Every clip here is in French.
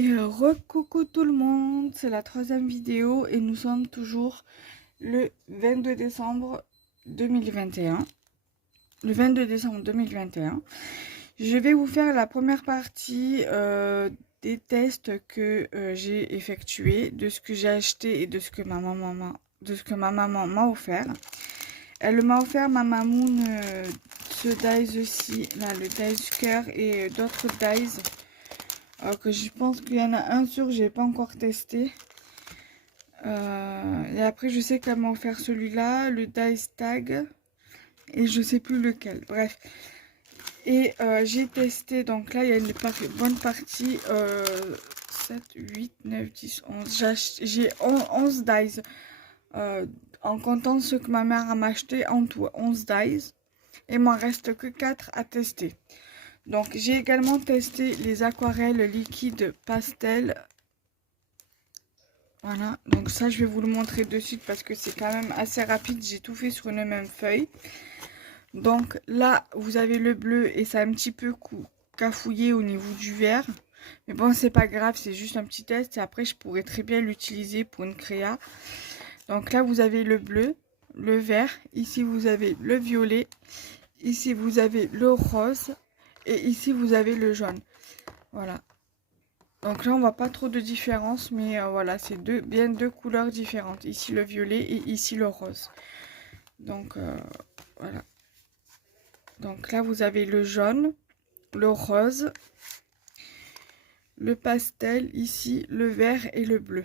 Et coucou tout le monde, c'est la troisième vidéo et nous sommes toujours le 22 décembre 2021. Le 22 décembre 2021. Je vais vous faire la première partie des tests que j'ai effectués, de ce que j'ai acheté et de ce que ma maman m'a offert. Elle m'a offert ma mamoun ce dies aussi, là, le dies cœur et d'autres dies. Alors que je pense qu'il y en a un sûr que j'ai pas encore testé. Et après je sais qu'elle m'a offert celui-là, le Dice Tag. Et je sais plus lequel. Bref. Et j'ai testé. Donc là il y a une bonne partie. 7, 8, 9, 10, 11. J'ai 11 dice. En comptant ce que ma mère m'a acheté en tout. 11 dice. Et il m'en reste que 4 à tester. Donc j'ai également testé les aquarelles liquides pastel. Voilà, donc ça je vais vous le montrer de suite parce que c'est quand même assez rapide. J'ai tout fait sur une même feuille. Donc là vous avez le bleu et ça a un petit peu cafouillé au niveau du vert. Mais bon c'est pas grave, c'est juste un petit test et après je pourrais très bien l'utiliser pour une créa. Donc là vous avez le bleu, le vert, ici vous avez le violet, ici vous avez le rose et ici vous avez le jaune. Voilà. Donc là on voit pas trop de différence, mais voilà, c'est bien deux couleurs différentes. Ici le violet et ici le rose. Donc voilà. Donc là vous avez le jaune, le rose, le pastel, ici le vert et le bleu.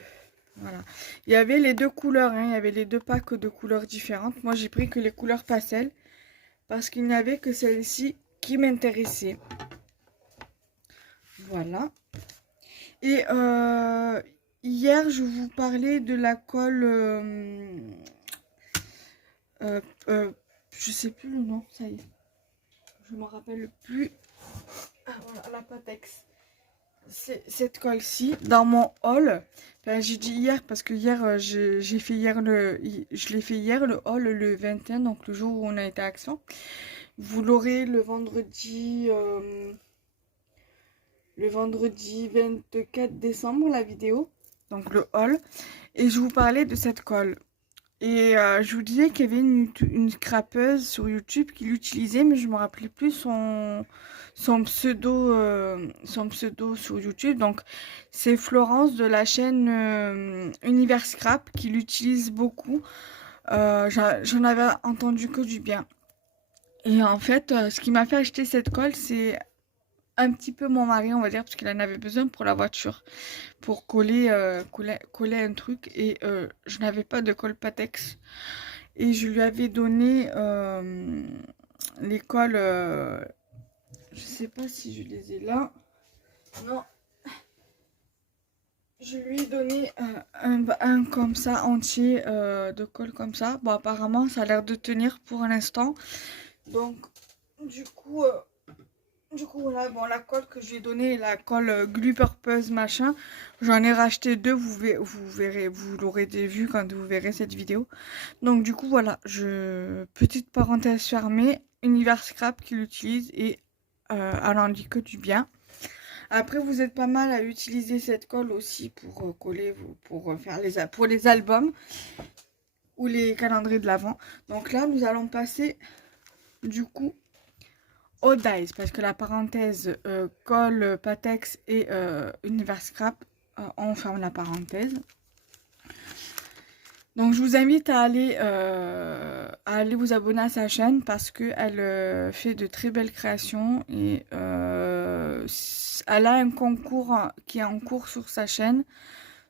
Voilà. Il y avait les deux couleurs, hein, il y avait les deux packs de couleurs différentes. Moi j'ai pris que les couleurs pastel parce qu'il n'y avait que celle-ci qui m'intéressait. Voilà. Et hier, je vous parlais de la colle, je sais plus le nom, ça y est, je me rappelle plus. Ah voilà, la Patex. C'est cette colle-ci dans mon haul. Enfin, j'ai dit hier parce que hier, j'ai fait hier je l'ai fait hier le haul le 21, donc le jour où on a été à Action. Vous l'aurez le vendredi 24 décembre, la vidéo, donc le haul. Et je vous parlais de cette colle. Et je vous disais qu'il y avait une scrapeuse sur YouTube qui l'utilisait, mais je me rappelais plus son pseudo sur YouTube. Donc c'est Florence de la chaîne Univers Scrap qui l'utilise beaucoup. J'en avais entendu que du bien. Et en fait, ce qui m'a fait acheter cette colle, c'est un petit peu mon mari, on va dire, parce qu'il en avait besoin pour la voiture, pour coller un truc. Et je n'avais pas de colle Patex. Et je lui avais donné les colles, je sais pas si je les ai là. Non. Je lui ai donné un comme ça, entier, de colle comme ça. Bon, apparemment, ça a l'air de tenir pour l'instant. Donc, du coup... voilà, bon, la colle que je lui ai donnée, la colle Glue Purpose machin, j'en ai racheté deux, vous verrez, vous l'aurez vu quand vous verrez cette vidéo. Donc du coup, voilà, petite parenthèse fermée, Univers Scrap qui l'utilise et elle en dit que du bien. Après, vous êtes pas mal à utiliser cette colle aussi pour coller, pour faire pour les albums ou les calendriers de l'Avent. Donc là, nous allons passer du coup au dies parce que la parenthèse colle Patex et Univers Scrap, on ferme la parenthèse. Donc je vous invite à aller vous abonner à sa chaîne parce qu'elle fait de très belles créations et elle a un concours qui est en cours sur sa chaîne.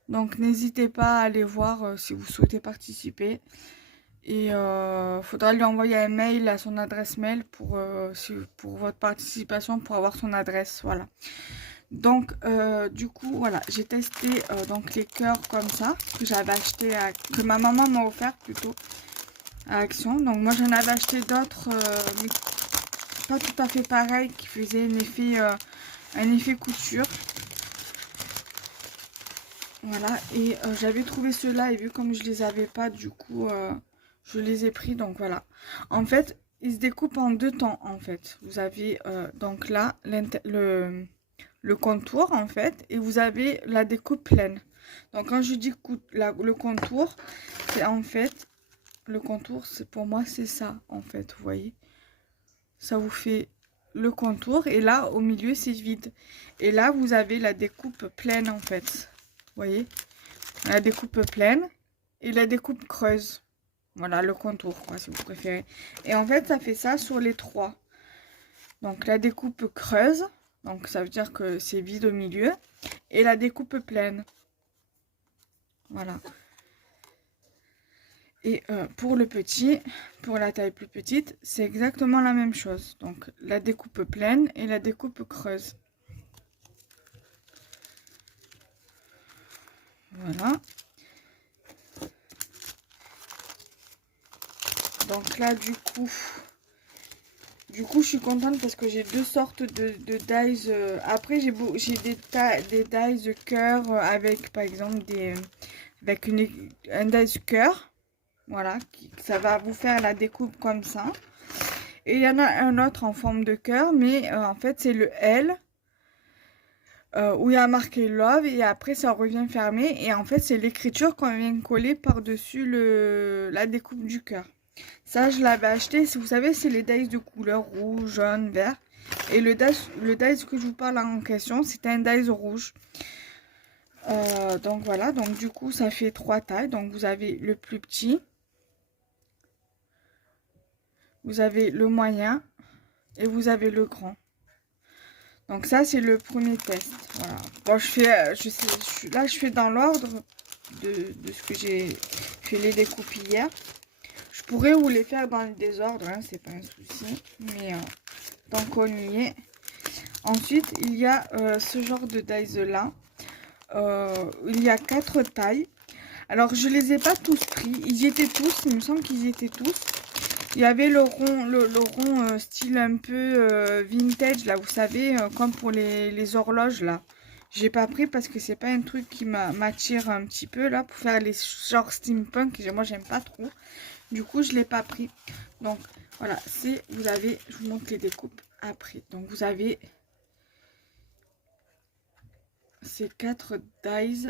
Donc n'hésitez pas à aller voir si vous souhaitez participer. Et faudra lui envoyer un mail à son adresse mail pour votre participation, pour avoir son adresse. Voilà. Donc du coup voilà, j'ai testé donc les cœurs comme ça que j'avais acheté que ma maman m'a offert plutôt à Action. Donc moi j'en avais acheté d'autres mais pas tout à fait pareil, qui faisaient un effet couture. Voilà, et j'avais trouvé ceux-là et vu comme je les avais pas, du coup je les ai pris. Donc voilà, en fait ils se découpent en deux temps. En fait vous avez donc là le contour en fait, et vous avez la découpe pleine. Donc quand je dis le contour, c'est en fait, le contour, c'est pour moi c'est ça en fait, vous voyez. Ça vous fait le contour, et là au milieu c'est vide. Et là vous avez la découpe pleine en fait, vous voyez. La découpe pleine et la découpe creuse. Voilà, le contour quoi, si vous préférez. Et en fait ça fait ça sur les trois. Donc la découpe creuse, donc ça veut dire que c'est vide au milieu, et la découpe pleine. Voilà. Et pour le petit, pour la taille plus petite, c'est exactement la même chose. Donc la découpe pleine et la découpe creuse. Voilà. Donc là du coup je suis contente parce que j'ai deux sortes de dies. Après j'ai des dies cœur avec par exemple avec un dies cœur. Voilà, ça va vous faire la découpe comme ça. Et il y en a un autre en forme de cœur, mais en fait c'est le L, où il y a marqué Love, et après ça revient fermé. Et en fait c'est l'écriture qu'on vient coller par-dessus la découpe du cœur. Ça je l'avais acheté, si vous savez, c'est les dies de couleur rouge, jaune, vert. Et le dies que je vous parle en question, c'est un dies rouge. Donc voilà, donc du coup ça fait trois tailles. Donc vous avez le plus petit, vous avez le moyen et vous avez le grand. Donc ça c'est le premier test. Voilà. Bon, là je fais dans l'ordre de ce que j'ai fait les découpes hier. Je pourrais vous les faire dans le désordre, hein, c'est pas un souci. Mais tant qu'on y est. Ensuite il y a ce genre de dies là. Il y a 4 tailles. Alors je les ai pas tous pris. Ils y étaient tous, il me semble qu'ils y étaient tous. Il y avait le rond style un peu vintage, là, vous savez, comme pour les horloges, là. J'ai pas pris parce que c'est pas un truc qui m'attire un petit peu, là, pour faire les genre steampunk. Moi, j'aime pas trop. Du coup, je l'ai pas pris. Donc, voilà, je vous montre les découpes après. Donc, vous avez ces 4 dies.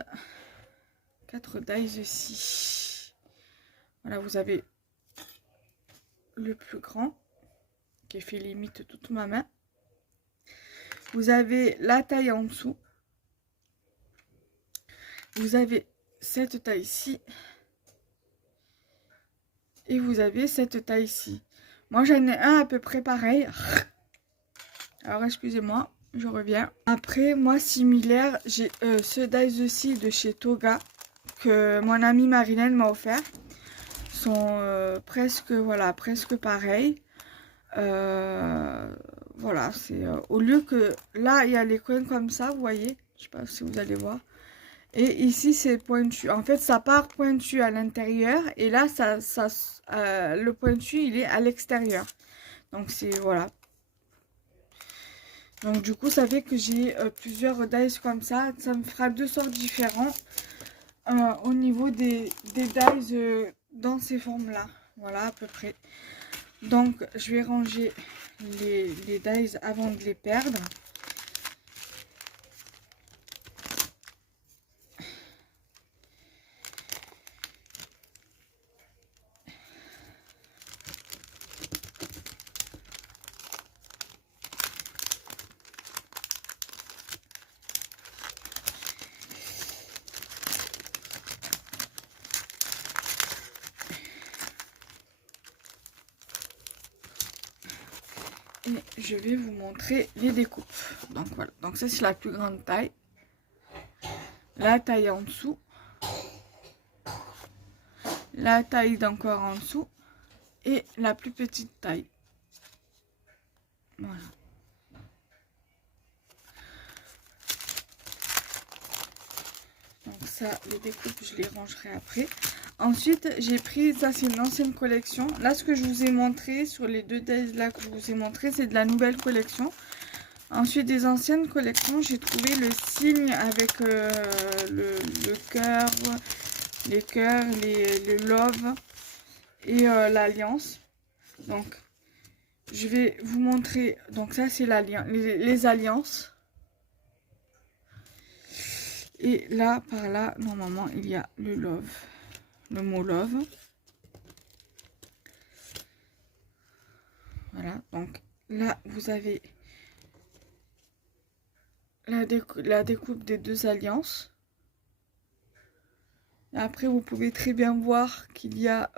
4 dies ici. Voilà, vous avez le plus grand qui fait limite toute ma main. Vous avez la taille en dessous. Vous avez cette taille ici. Et vous avez cette taille ici. Moi j'en ai un à peu près pareil. Alors excusez-moi, je reviens. Après moi similaire, j'ai ce dies aussi de chez Toga que mon amie Marilyn m'a offert. Sont presque pareil. Voilà, c'est au lieu que là il y a les coins comme ça, vous voyez, je sais pas si vous allez voir, et ici c'est pointu. En fait ça part pointu à l'intérieur, et là le pointu il est à l'extérieur. Donc c'est voilà. Donc du coup ça fait que j'ai plusieurs dies comme ça. Ça me fera deux sortes différentes au niveau des dies dans ces formes là. Voilà à peu près. Donc je vais ranger les dies avant de les perdre. Et je vais vous montrer les découpes. Donc voilà, donc ça c'est la plus grande taille. La taille en dessous. La taille d'encore en dessous. Et la plus petite taille. Voilà. Donc ça, les découpes, je les rangerai après. Ensuite, j'ai pris, ça c'est une ancienne collection. Là, ce que je vous ai montré sur les deux dies là que je vous ai montré, c'est de la nouvelle collection. Ensuite, des anciennes collections, j'ai trouvé le signe avec le cœur, les cœurs, le love et l'alliance. Donc, je vais vous montrer. Donc ça, c'est l'alliance, les alliances. Et là, par là, normalement, il y a le love, le mot love. Voilà, donc là, vous avez la découpe des deux alliances. Et après, vous pouvez très bien voir qu'il y a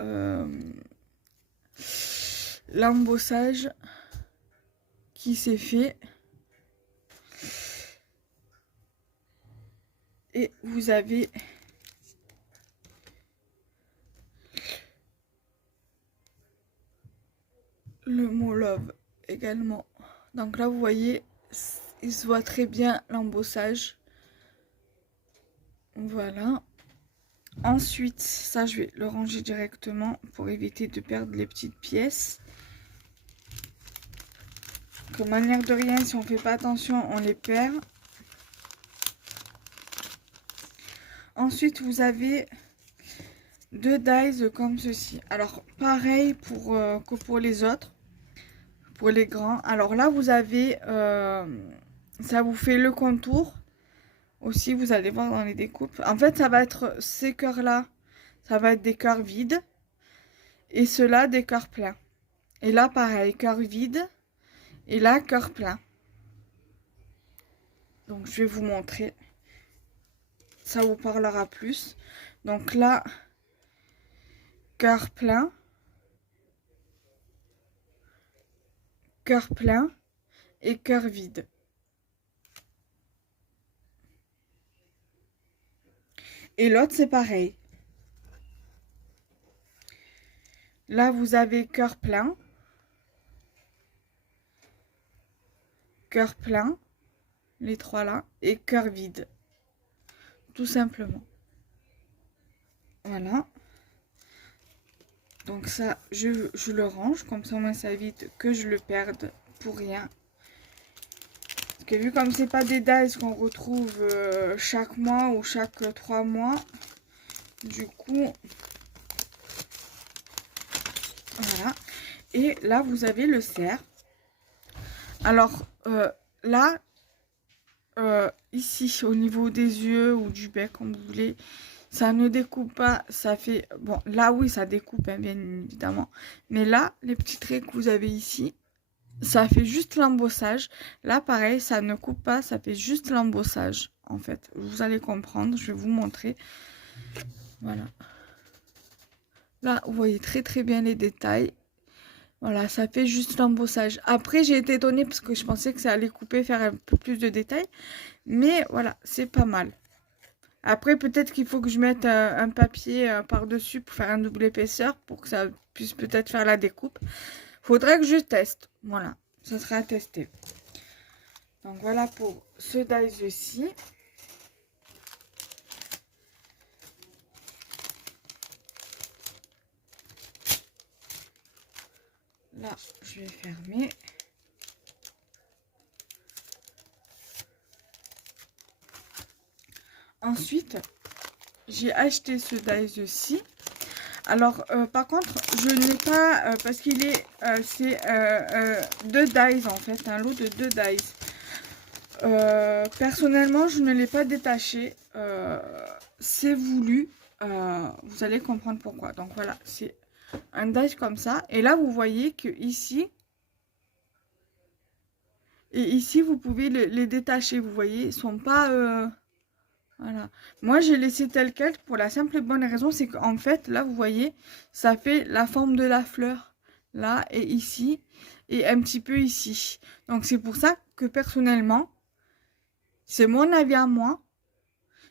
l'embossage qui s'est fait. Et vous avez le mot love également. Donc là, vous voyez, il se voit très bien l'embossage. Voilà. Ensuite, ça, je vais le ranger directement pour éviter de perdre les petites pièces. De manière de rien, si on ne fait pas attention, on les perd. Ensuite, vous avez deux dies comme ceci. Alors, pareil que pour les autres, pour les grands. Alors là, vous avez, ça vous fait le contour. Aussi, vous allez voir dans les découpes. En fait, ça va être ces cœurs-là, ça va être des cœurs vides. Et ceux-là, des cœurs pleins. Et là, pareil, cœur vide. Et là, cœur plein. Donc, je vais vous montrer. Ça vous parlera plus. Donc là, cœur plein et cœur vide. Et l'autre, c'est pareil. Là, vous avez cœur plein, les trois là, et cœur vide. Tout simplement. Voilà. Donc ça, je le range, comme ça, moi, ça évite que je le perde pour rien. Parce que vu comme c'est pas des dies qu'on retrouve chaque mois ou chaque 3 mois, du coup, voilà. Et là, vous avez le cerf. Alors, là, ici, au niveau des yeux ou du bec, comme vous voulez, ça ne découpe pas, ça fait... Bon, là, oui, ça découpe, hein, bien évidemment. Mais là, les petits traits que vous avez ici, ça fait juste l'embossage. Là, pareil, ça ne coupe pas, ça fait juste l'embossage, en fait. Vous allez comprendre, je vais vous montrer. Voilà. Là, vous voyez très très bien les détails. Voilà, ça fait juste l'embossage. Après, j'ai été étonnée parce que je pensais que ça allait couper, faire un peu plus de détails. Mais voilà, c'est pas mal. Après, peut-être qu'il faut que je mette un papier par-dessus pour faire un double épaisseur pour que ça puisse peut-être faire la découpe. Faudrait que je teste. Voilà, ça sera à tester. Donc voilà pour ce dies-ci. Là, je vais fermer. Ensuite, j'ai acheté ce dies-ci. Alors, par contre, je n'ai pas, parce qu'il est, c'est 2 dies en fait, un lot de 2 dies. Personnellement, je ne l'ai pas détaché. C'est voulu. Vous allez comprendre pourquoi. Donc voilà, c'est un die comme ça. Et là, vous voyez que ici, et ici, vous pouvez les détacher. Vous voyez, ils sont pas... Voilà. Moi, j'ai laissé tel quel pour la simple et bonne raison, c'est qu'en fait, là, vous voyez, ça fait la forme de la fleur. Là et ici, et un petit peu ici. Donc, c'est pour ça que personnellement, c'est mon avis à moi.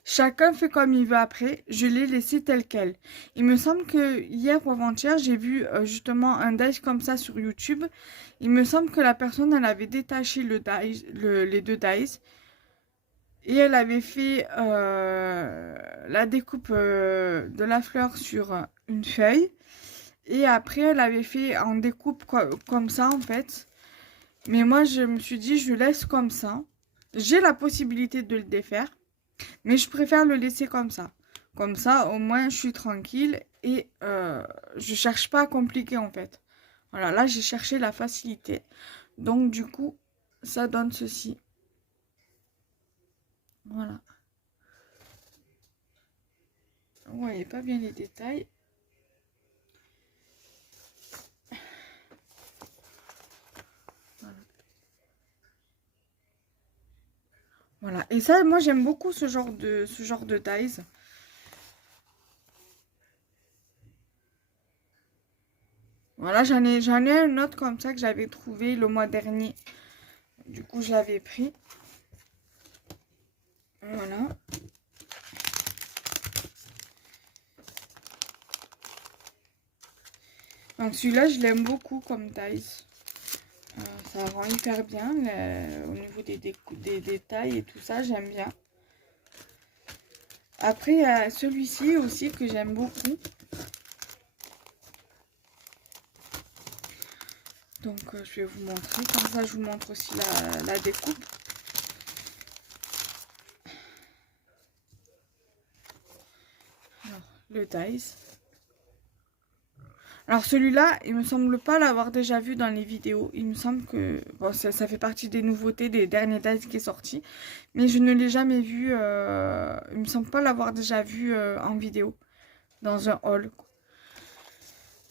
Chacun fait comme il veut après. Je l'ai laissé tel quel. Il me semble que hier ou avant-hier, j'ai vu justement un die comme ça sur YouTube. Il me semble que la personne, elle avait détaché les deux dies. Et elle avait fait la découpe de la fleur sur une feuille. Et après, elle avait fait en découpe comme ça, en fait. Mais moi, je me suis dit, je laisse comme ça. J'ai la possibilité de le défaire. Mais je préfère le laisser comme ça. Comme ça, au moins, je suis tranquille. Et je cherche pas à compliquer, en fait. Voilà, là, j'ai cherché la facilité. Donc, du coup, ça donne ceci. Voilà. Vous voyez pas bien les détails. Voilà. Et ça, moi, j'aime beaucoup ce genre de dies. Voilà, j'en ai un autre comme ça que j'avais trouvé le mois dernier. Du coup, je l'avais pris. Voilà. Donc celui-là, je l'aime beaucoup comme dies. Ça rend hyper bien au niveau des détails et tout ça, j'aime bien. Après, il y a celui-ci aussi que j'aime beaucoup. Donc, je vais vous montrer. Comme ça, je vous montre aussi la découpe. Alors, le dies. Alors, celui-là, il me semble pas l'avoir déjà vu dans les vidéos. Il me semble que... Bon, ça fait partie des nouveautés, des derniers dies qui est sorti. Mais je ne l'ai jamais vu... il me semble pas l'avoir déjà vu en vidéo. Dans un haul, quoi.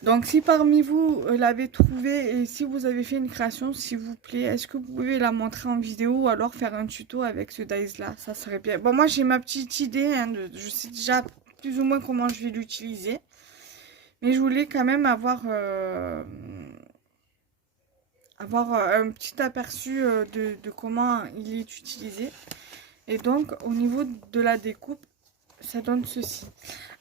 Donc, si parmi vous l'avez trouvé et si vous avez fait une création, s'il vous plaît, est-ce que vous pouvez la montrer en vidéo ou alors faire un tuto avec ce dies-là? Ça serait bien. Bon, moi, j'ai ma petite idée. Hein, je sais déjà plus ou moins comment je vais l'utiliser. Mais je voulais quand même avoir un petit aperçu de comment il est utilisé. Et donc, au niveau de la découpe, ça donne ceci.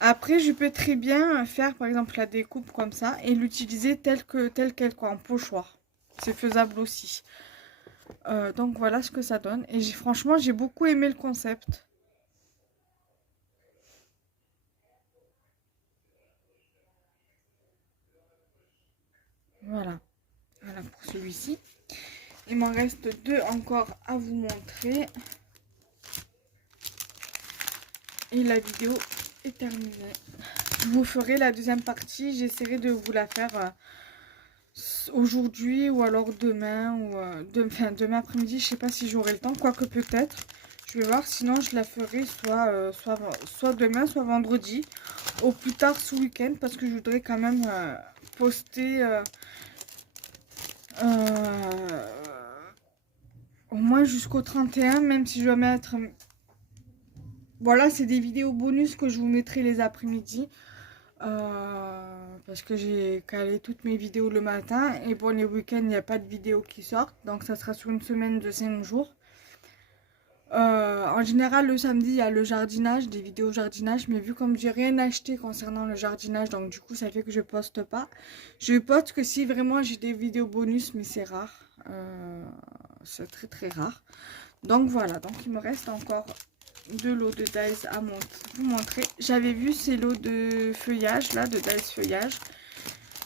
Après, je peux très bien faire, par exemple, la découpe comme ça et l'utiliser telle quelle, quoi, en pochoir. C'est faisable aussi. Donc, voilà ce que ça donne. Et franchement, j'ai beaucoup aimé le concept. Voilà. Voilà pour celui-ci. Il m'en reste deux encore à vous montrer. Et la vidéo est terminée. Je vous ferai la deuxième partie. J'essaierai de vous la faire aujourd'hui ou alors demain. Ou demain après-midi. Je sais pas si j'aurai le temps. Quoique peut-être. Je vais voir. Sinon, je la ferai soit demain, soit vendredi. Au plus tard ce week-end. Parce que je voudrais quand même poster... au moins jusqu'au 31. Même si je dois mettre... Voilà, c'est des vidéos bonus que je vous mettrai les après-midi. Parce que j'ai calé toutes mes vidéos le matin. Et bon, les week-ends, il n'y a pas de vidéos qui sortent. Donc, ça sera sur une semaine de 5 jours. En général, le samedi, il y a le jardinage, des vidéos jardinage. Mais vu comme j'ai rien acheté concernant le jardinage, donc du coup, ça fait que je poste pas. Je poste que si vraiment j'ai des vidéos bonus, mais c'est rare. C'est très très rare. Donc voilà, donc il me reste encore deux lots de dies à vous montrer. J'avais vu ces lots de feuillage là, de dies feuillage.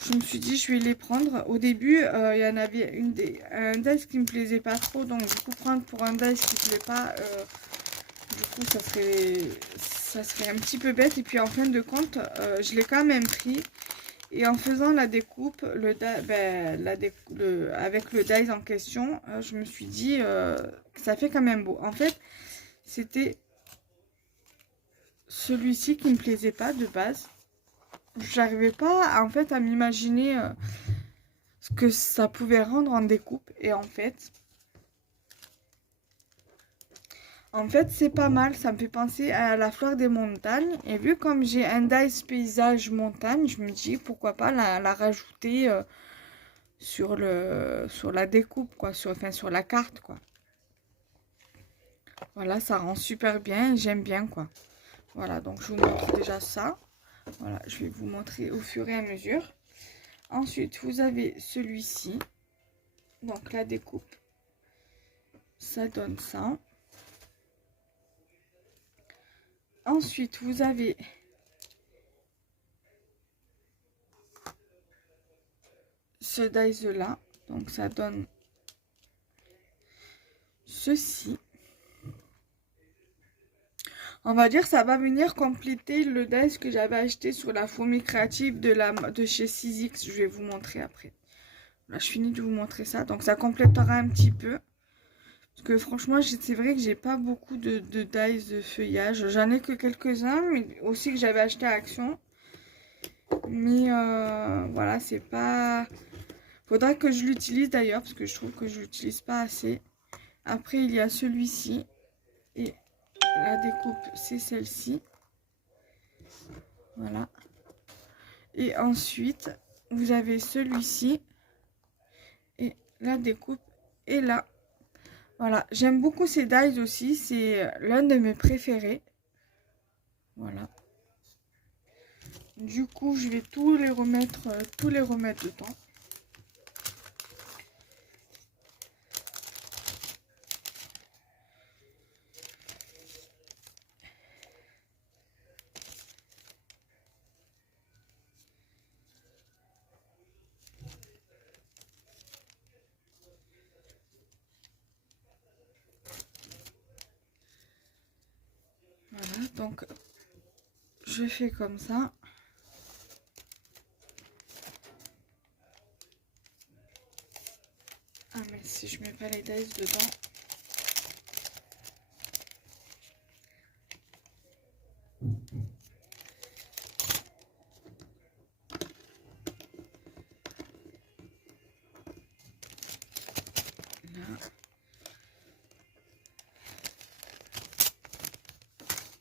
Je me suis dit je vais les prendre. Au début, il y en avait un dice qui me plaisait pas trop, donc du coup prendre pour un dice qui plaît pas, du coup ça serait un petit peu bête. Et puis en fin de compte, je l'ai quand même pris. Et en faisant la découpe, avec le dice en question, je me suis dit que ça fait quand même beau. En fait, c'était celui-ci qui me plaisait pas de base. J'arrivais pas en fait à m'imaginer ce que ça pouvait rendre en découpe. Et en fait c'est pas mal. Ça me fait penser à la fleur des montagnes. Et vu comme j'ai un dice paysage montagne, je me dis pourquoi pas la rajouter sur la découpe, quoi, sur la carte, quoi. Voilà, ça rend super bien, j'aime bien, quoi. Voilà, donc je vous montre déjà ça. Voilà, je vais vous montrer au fur et à mesure. Ensuite, vous avez celui-ci. Donc la découpe, ça donne ça. Ensuite, vous avez ce dice là. Donc ça donne ceci. On va dire ça va venir compléter le dice que j'avais acheté sur la fourmi créative de chez Sizzix. Je vais vous montrer après. Là, je finis de vous montrer ça. Donc ça complétera un petit peu. Parce que franchement, c'est vrai que j'ai pas beaucoup de dies de feuillage. J'en ai que quelques-uns, mais aussi que j'avais acheté à Action. Mais voilà, c'est pas... Faudra que je l'utilise d'ailleurs, parce que je trouve que je l'utilise pas assez. Après, il y a celui-ci. Et la découpe, c'est celle-ci. Voilà. Et ensuite, vous avez celui-ci. Et la découpe est là. Voilà. J'aime beaucoup ces dies aussi. C'est l'un de mes préférés. Voilà. Du coup, je vais tous les remettre dedans. Voilà, donc je fais comme ça. Ah mais si je mets pas les dice dedans. Là.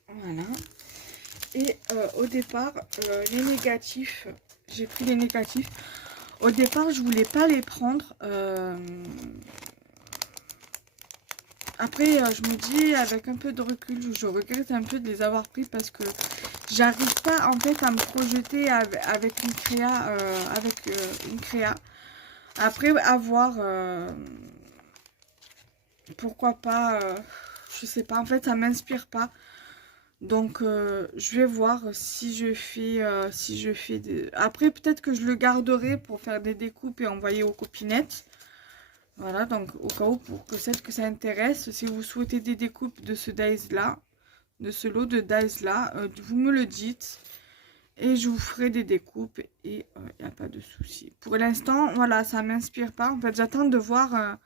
Voilà. Et au départ, les négatifs, j'ai pris les négatifs. Au départ, je voulais pas les prendre. Après, je me dis, avec un peu de recul, je regrette un peu de les avoir pris parce que j'arrive pas en fait à me projeter avec une créa. Après, avoir, pourquoi pas, je sais pas, en fait, ça m'inspire pas. Donc, je vais voir si je fais des... Après, peut-être que je le garderai pour faire des découpes et envoyer aux copinettes. Voilà, donc au cas où, pour que celles que ça intéresse, si vous souhaitez des découpes de ce dies-là, de ce lot de dies-là, vous me le dites. Et je vous ferai des découpes et il n'y a pas de souci. Pour l'instant, voilà, ça m'inspire pas. En fait, j'attends de voir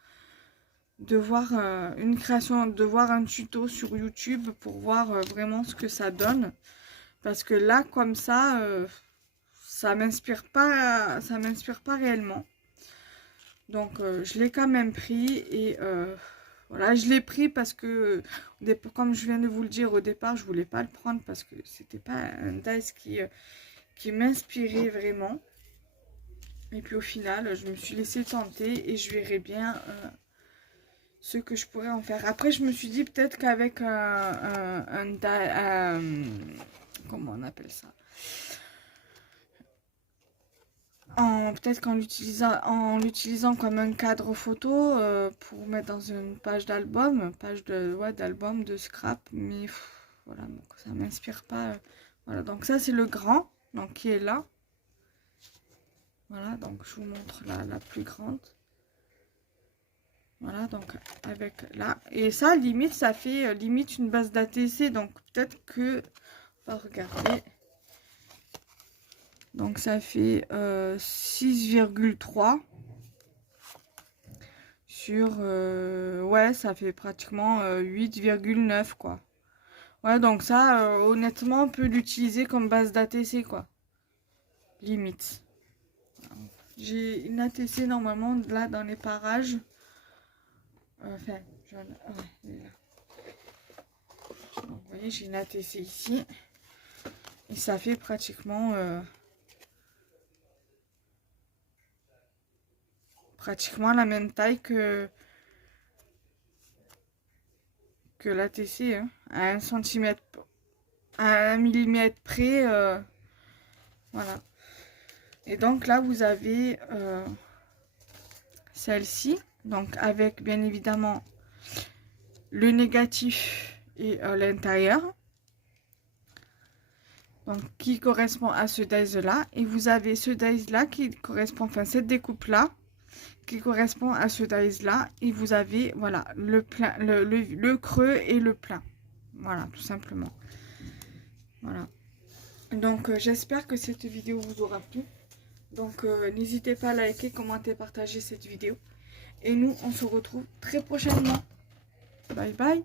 une création, de voir un tuto sur YouTube pour voir vraiment ce que ça donne. Parce que là, comme ça m'inspire pas réellement. Donc, je l'ai quand même pris et voilà, je l'ai pris parce que, comme je viens de vous le dire au départ, je voulais pas le prendre parce que c'était pas un dice qui m'inspirait vraiment. Et puis au final, je me suis laissée tenter et je verrai bien ce que je pourrais en faire. Après, je me suis dit peut-être qu'avec comment on appelle ça? Peut-être qu'en l'utilisant comme un cadre photo pour mettre dans une page d'album, d'album de scrap, mais voilà, donc ça m'inspire pas. Voilà, donc ça c'est le grand, donc qui est là. Voilà, donc je vous montre la plus grande. Voilà, donc avec là. Et ça, limite, ça fait limite une base d'ATC. Donc peut-être que... On va regarder. Donc ça fait 6,3 sur... ouais, ça fait pratiquement 8,9 quoi. Ouais, donc ça, honnêtement, on peut l'utiliser comme base d'ATC quoi. Limite. J'ai une ATC normalement là dans les parages. Enfin, ouais, là. Donc, vous voyez, j'ai une ATC ici. Et ça fait pratiquement la même taille que l'ATC. Hein, à 1 cm, à 1 mm près. Voilà. Et donc là, vous avez celle-ci. Donc avec bien évidemment le négatif et l'intérieur. Donc qui correspond à ce dies là. Et vous avez ce dies là qui correspond, enfin cette découpe là qui correspond à ce dies là. Et vous avez voilà le plein, le creux et le plein. Voilà, tout simplement. Voilà. Donc j'espère que cette vidéo vous aura plu. Donc n'hésitez pas à liker, commenter, partager cette vidéo. Et nous, on se retrouve très prochainement. Bye bye.